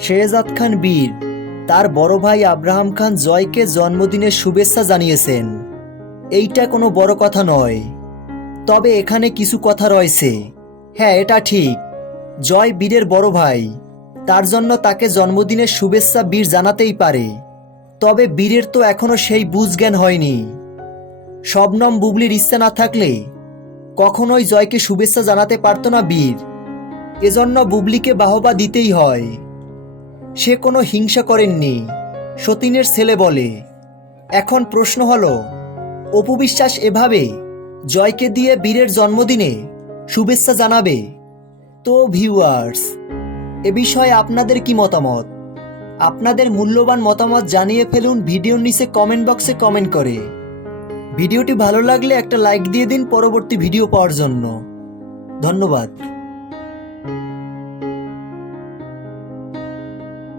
শেহজাদ খান বীর, তার বড় ভাই আব্রাহাম খান জয়কে জন্মদিনের শুভেচ্ছা জানিয়েছেন। এইটা কোনো বড় কথা নয়। তবে এখানে কিছু কথা রয়েছে। হ্যাঁ এটা ঠিক। জয় বীরের বড় ভাই। তার জন্য তাকে জন্মদিনের শুভেচ্ছা বীর জানাতেই পারে। তবে বীরের তো এখনও সেই বুঝ জ্ঞান হয়নি। শবনম বুবলির ইচ্ছা না থাকলে কখনোই জয়কে শুভেচ্ছা জানাতে পারতো না বীর। এজন্য বুবলিকে বাহবা দিতেই হয়। সে কোনো হিংসা করেননি। সতীনের ছেলে বলে। এখন প্রশ্ন হলো, অপু বিশ্বাস এভাবে জয়কে দিয়ে বীরের জন্মদিনে শুভেচ্ছা জানাবে? তো ভিউয়ার্স এ বিষয়ে আপনাদের কি মতামত? আপনাদের মূল্যবান মতামত জানিয়ে ফেলুন ভিডিওর নিচে কমেন্ট বক্সে কমেন্ট করে। ভিডিওটি ভালো লাগলে একটা লাইক দিয়ে দিন পরবর্তী ভিডিও পাওয়ার জন্য। ধন্যবাদ।